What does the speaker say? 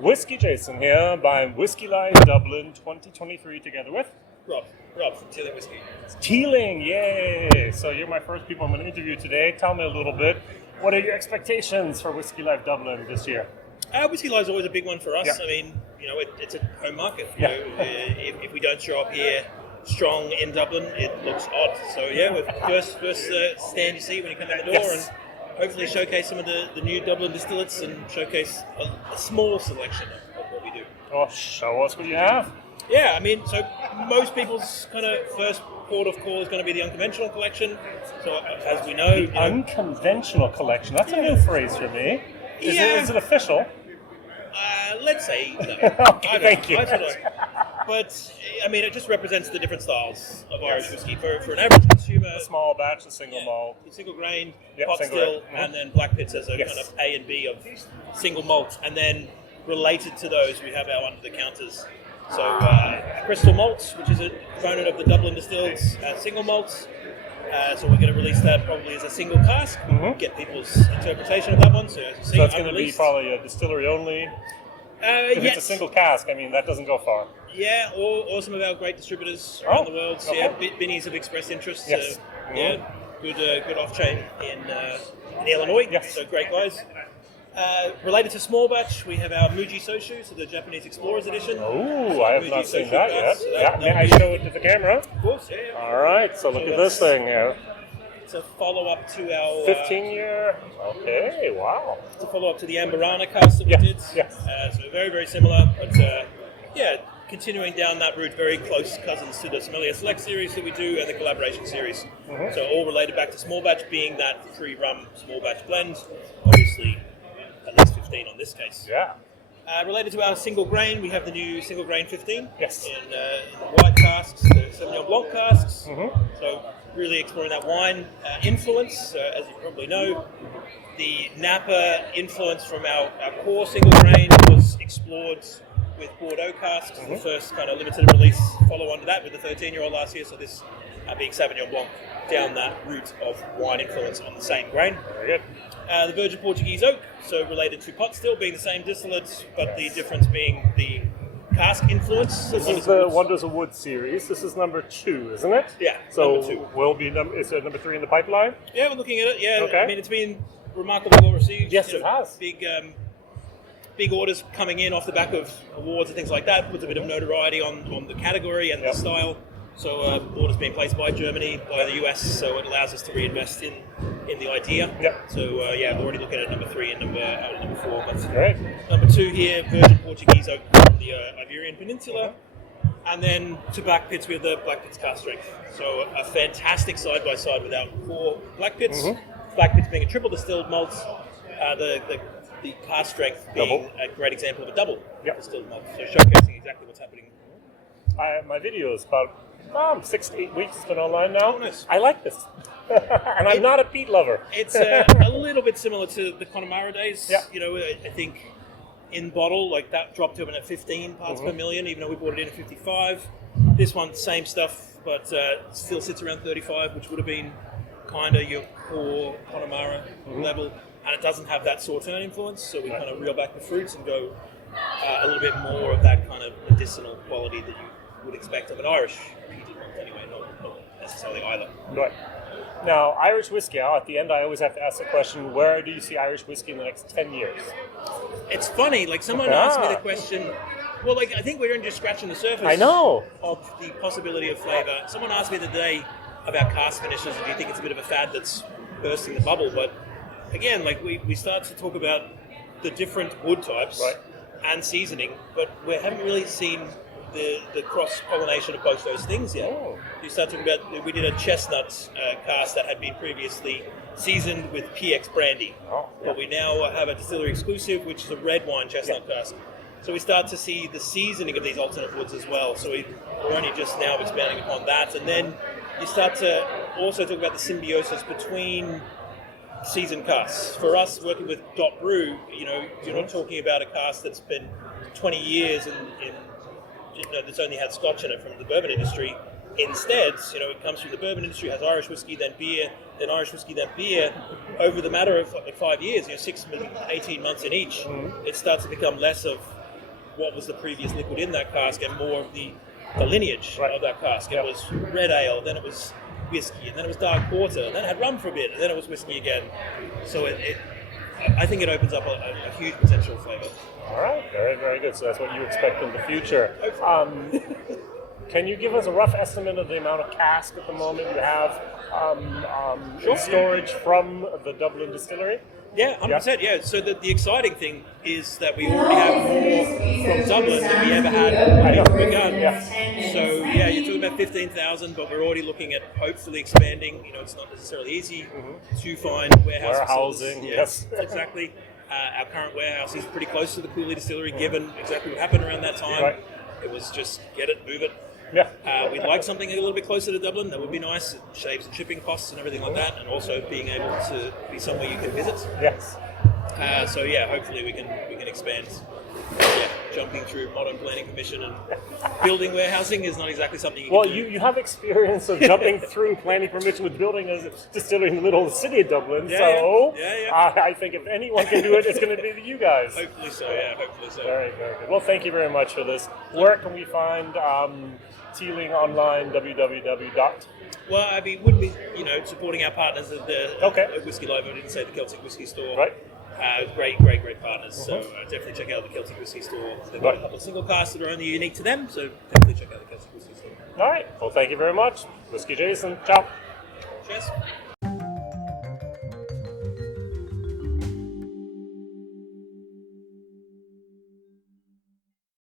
WhiskyJason here by Whisky Live Dublin 2023 together with Rob from Teeling Whiskey. Teeling, yay! So you're my first people I'm going to interview today. Tell me a little bit, what are your expectations for Whisky Live Dublin this year? Whiskey Live is always a big one for us. Yeah. I mean, it's a home market. Yeah. If we don't show up here strong in Dublin, it looks odd. So yeah, with first stand you see when you come in the door, Yes. and hopefully showcase some of the new Dublin distillates and showcase a small selection of what we do. Oh, show us what you have. Yeah, I mean, so most people's kind of first port of call is going to be the unconventional collection. So as we know, The unconventional collection, that's a new phrase for me. Is it official? Let's say no. Okay, thank you. But I mean, it just represents the different styles of Irish whiskey for an average consumer. A small batch, a single malt. Single grain, Yep, pot single still, grain. and then black pits as a Yes. kind of A and B of single malt. And then related to those, we have our under the counters. So crystal malts, which is a component of the Dublin distilled single malts. So we're going to release that probably as a single cask. Get people's interpretation of that one. So as you see, So it's going to be unreleased. probably a distillery only. If Yes. it's a single cask, I mean, that doesn't go far. Yeah, or some of our great distributors around the world. So, yeah, okay. Binnies have expressed interest. Yes. Yeah, good off chain in Illinois. Yes. So great guys. Related to small batch, we have our Muji Soshu, so the Japanese Explorers edition. Oh, I have Muji not seen Soshu that cask, yet. so Yeah, may I show it to the camera? Of course, yeah. All right, so look at this thing here. It's a follow-up to our 15-year. Okay, wow. It's a follow-up to the Amberana cast that we Yes, did. yes. So very, very similar, but yeah, continuing down that route, very close cousins to the Sommelier Select series that we do and the collaboration series. So all related back to small batch, being that free rum small batch blend. Obviously, at least 15 on this case. Yeah. Related to our single grain, we have the new single grain 15 Yes. in white casks, the Sauvignon Blanc casks. So really exploring that wine influence. As you probably know, the Napa influence from our core single grain was explored with Bordeaux casks. The first kind of limited release follow on to that with the 13-year-old last year. So this being Sauvignon Blanc down that route of wine influence on the same grain. Very good. The Virgin Portuguese Oak, so related to pot still, being the same distillate, but the difference being the cask influence. This is the Wonders of Wood series. This is number 2, isn't it? Yeah, So number 2. will be is there number 3 in the pipeline? Yeah, we're looking at it. Yeah, Okay. I mean, it's been remarkably well received. Yes, it has. Big orders coming in off the back of awards and things like that. Puts a bit of notoriety on the category and Yep. the style. So orders being placed by Germany, by the US, so it allows us to reinvest in the idea. Yep. So yeah, we're already looking at number 3 and number 4. But Great. number 2 here, Virgin Portuguese Oak from the Iberian Peninsula. And then to Black Pits, we have the Black Pits cask strength. So a fantastic side-by-side with our core Black Pits. Black Pits being a triple distilled malt. The cask strength being Double. a great example of a double Yep. distilled malt. So showcasing exactly what's happening. My video is about 6 to 8 weeks. It's been online now. Oh, nice. I like this. And I'm not a peat lover. It's a little bit similar to the Connemara days. Yeah. I think in bottle, like that dropped to about 15 parts per million, even though we bought it in at 55. This one, same stuff, but still sits around 35, which would have been kind of your core Connemara level. And it doesn't have that sauterne influence, so we kind of reel back the fruits and go a little bit more of that kind of medicinal quality that you would expect of an Irish peated malt anyway, not necessarily either. Right. Now, Irish whiskey, at the end I always have to ask the question, where do you see Irish whiskey in the next 10 years? It's funny, like someone asked me the question, well, like I think we're just scratching the surface I know. of the possibility of flavour. Someone asked me the other day about cask finishes, and do you think it's a bit of a fad that's bursting the bubble? But again, like we start to talk about the different wood types and seasoning, but we haven't really seen the cross-pollination of both those things yet. Oh. You start talking about, we did a chestnut cask that had been previously seasoned with PX brandy, but we now have a distillery exclusive, which is a red wine chestnut cask. So we start to see the seasoning of these alternate woods as well. So we're only just now expanding upon that. And then you start to also talk about the symbiosis between seasoned casks. For us, working with Dot Brew, you're not talking about a cask that's been 20 years and that's only had Scotch in it from the bourbon industry. Instead, it comes from the bourbon industry, has Irish whiskey, then beer, then Irish whiskey, then beer. Over the matter of like 5 years, 6, 18 months in each, it starts to become less of what was the previous liquid in that cask and more of the lineage Right. of that cask. Yeah. It was red ale, then it was whiskey, and then it was dark porter, and then it had rum for a bit, and then it was whiskey again. So I think it opens up a huge potential flavour. All right, very, very good. So that's what you expect in the future. Can you give us a rough estimate of the amount of cask at the moment you have in storage from the Dublin distillery? Yeah, 100%. Yeah. So the exciting thing is that we already have more from Dublin than we ever had when we began. Yeah. So yeah, you're talking about 15,000, but we're already looking at hopefully expanding. You know, it's not necessarily easy to find Warehousing, yes, exactly. Our current warehouse is pretty close to the Cooley Distillery, given exactly what happened around that time. Right. It was just get it, move it. Yeah. We'd like something a little bit closer to Dublin. That would be nice. It shaves the shipping costs and everything like that, and also being able to be somewhere you can visit. Yes. So yeah, hopefully we can expand. Yeah, jumping through modern planning commission and building warehousing is not exactly something you can do. You have experience of jumping through planning permission with building a distillery in the middle of the city of Dublin. Yeah. I think if anyone can do it, it's going to be you guys. Hopefully so. Yeah, hopefully so. Very, very good. Well, thank you very much for this. Where can we find Teeling online? www. Well, I mean, wouldn't be supporting our partners at the Okay. Whiskey Live. I didn't say the Celtic Whiskey Store. Right. Great partners. So definitely check out the Celtic Whiskey Store. They've got a couple of single casks that are only unique to them. So definitely check out the Celtic Whiskey Store. All right. Well, thank you very much. WhiskyJason. Ciao. Cheers.